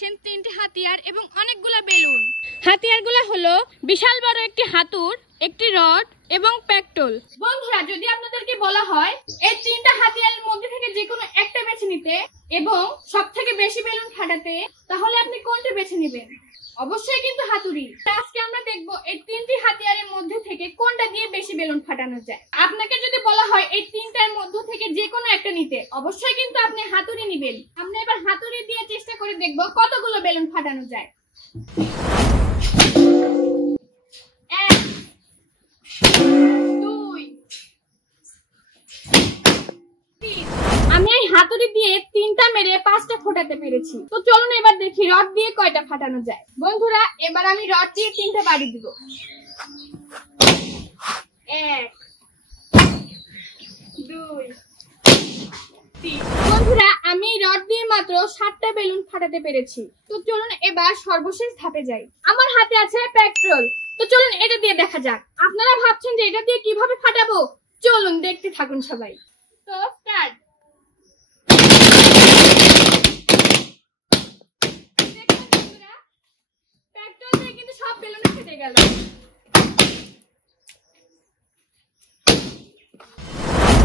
দেখছেন তিনটি হাতিয়ার এবং অনেকগুলো বেলুন। হাতিয়ারগুলো হলো বিশাল বড় একটি হাতুড়, একটি রড এবং পেট্রোল। বন্ধুরা, যদি আপনাদেরকে বলা হয় এই তিনটা হাতিয়ারের মধ্যে থেকে যে কোনো একটা বেছে নিতে এবং সবথেকে বেশি বেলুন ফাটাতে, তাহলে আপনি কোনটা বেছে নেবেন? অবশ্যই কিন্তু হাতুড়ি। আজকে আমরা দেখবো এই তিনটি হাতিয়ারের মধ্যে থেকে কোনটা দিয়ে বেশি বেলুন ফাটানো যায়। আপনাকে যদি বলা হয় এই তিনটার মধ্যে থেকে যে কোনো একটা নিতে, অবশ্যই কিন্তু আপনি হাতুড়ি নেবেন। আমরা এবার হাতুড়ি দিয়ে চেষ্টা করে দেখবো কতগুলো বেলুন ফাটানো যায়। আমি এই হাতুড়ি দিয়ে তিনটা মেরে পাঁচটা ফোটাতে পেরেছি। তো চলুন এবার দেখি রড দিয়ে কয়টা ফাটানো যায়। বন্ধুরা, এবার আমি রড দিয়ে তিনটা বাড়ি দিব। 1 2 3। বন্ধুরা, আমি রড দিয়ে মাত্র 7টা বেলুন ফাটাতে পেরেছি। তো চলুন এবার সর্বশেষ ধাপে যাই। আমার হাতে আছে পেট্রোল। তো চলুন এটা দিয়ে দেখা যাক। আপনারা ভাবছেন যে এটা দিয়ে কিভাবে ফাটাবো? চলুন দেখতে থাকুন সবাই। তো স্টার্ট। পেট্রোল দিয়ে কিন্তু সব বেলুন ফেটে গেল।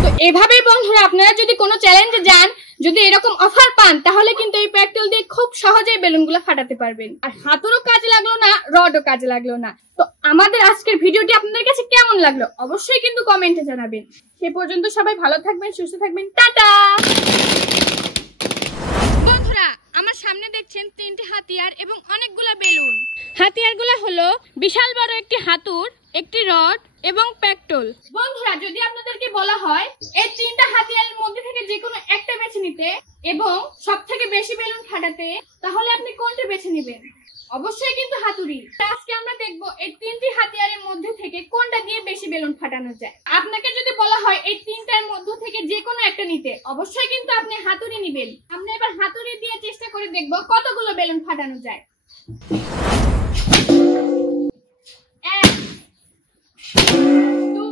তো এভাবে বন্ধুরা, আপনারা যদি কোনো চ্যালেঞ্জে যান, যদি এরকম অফার পান, তাহলে কিন্তু এই পেট্রোল দিয়ে খুব সহজেই বেলুনগুলো ফাটাতে পারবেন। আর হাতুড়ও কাজে লাগলো না, রডও কাজে লাগলো না। তো আমাদের আজকের ভিডিওটি আপনাদের কাছে কেমন লাগলো অবশ্যই কিন্তু কমেন্টে জানাবেন। সে পর্যন্ত সবাই ভালো থাকবেন, সুস্থ থাকবেন। টাটা। বন্ধুরা, আমার সামনে দেখছেন তিনটি হাতিয়ার এবং অনেকগুলো বেলুন। হাতিয়ারগুলো হলো বিশাল বড় একটি হাতুড়, একটি রড এবং পেট্রোল। বন্ধুরা, যদি আপনাদেরকে বলা হয় এই তিনটা হাতিয়ারের মধ্যে থেকে যে কোনো একটা বেছে নিতে এবং সবথেকে বেশি বেলুন ফাটাতে, তাহলে আপনি কোনটা বেছে নেবেন? অবশ্যই কিন্তু হাতুড়ি। আজকে আমরা দেখবো এই তিনটি হাতিয়ারের মধ্যে থেকে কোনটা দিয়ে বেশি বেলুন ফাটানো যায়। আপনাকে যদি বলা হয় এই তিনটার মধ্যে থেকে যে কোনো একটা নিতে, অবশ্যই কিন্তু আপনি হাতুড়ি নেবেন। আমরা এবার হাতুড়ি দিয়ে চেষ্টা করে দেখবো কতগুলো বেলুন ফাটানো যায়। 1 2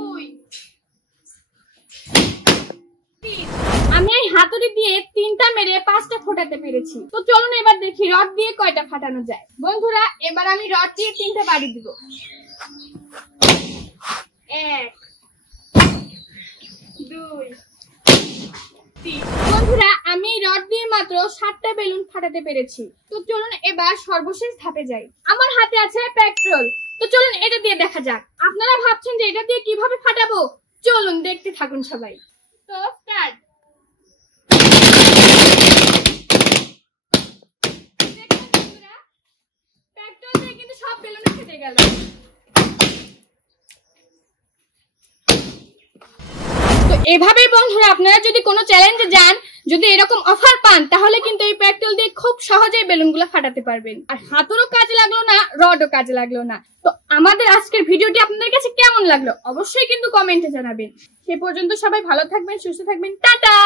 3। আমি এই হাতুড়ি দিয়ে তিনটা মেরে পাঁচটা ফোটাতে পেরেছি। তো চলুন এবার দেখি রড দিয়ে কয়টা ফাটানো যায়। বন্ধুরা, এবার আমি রড দিয়ে তিনটা বাড়ি দিব। 1 2 3। বন্ধুরা, আমি রড দিয়ে মাত্র 7টা বেলুন ফাটাতে পেরেছি। তো চলুন এবার সর্বশেষ ধাপে যাই। আমার হাতে আছে পেট্রোল। তো চলুন এটা দিয়ে দেখা যাক। আপনারা ভাবছেন যে এটা দিয়ে কিভাবে ফাটাবো? চলুন দেখতে থাকুন সবাই। তো স্টার্ট। পেট্রোল দিয়ে কিন্তু সব বেলুন ফেটে গেল। তো এভাবে বন্ধুরা, আপনারা যদি কোনো চ্যালেঞ্জে যান, যদি এরকম অফার পান, তাহলে কিন্তু এই পেট্রোল দিয়ে খুব সহজেই বেলুনগুলো ফাটাতে পারবেন। আর হাতুড়ও কাজে লাগলো না, রডও কাজে লাগলো না। তো আমাদের আজকের ভিডিওটি আপনাদের কাছে কেমন লাগলো অবশ্যই কিন্তু কমেন্টে জানাবেন। সে পর্যন্ত সবাই ভালো থাকবেন, সুস্থ থাকবেন। টাটা।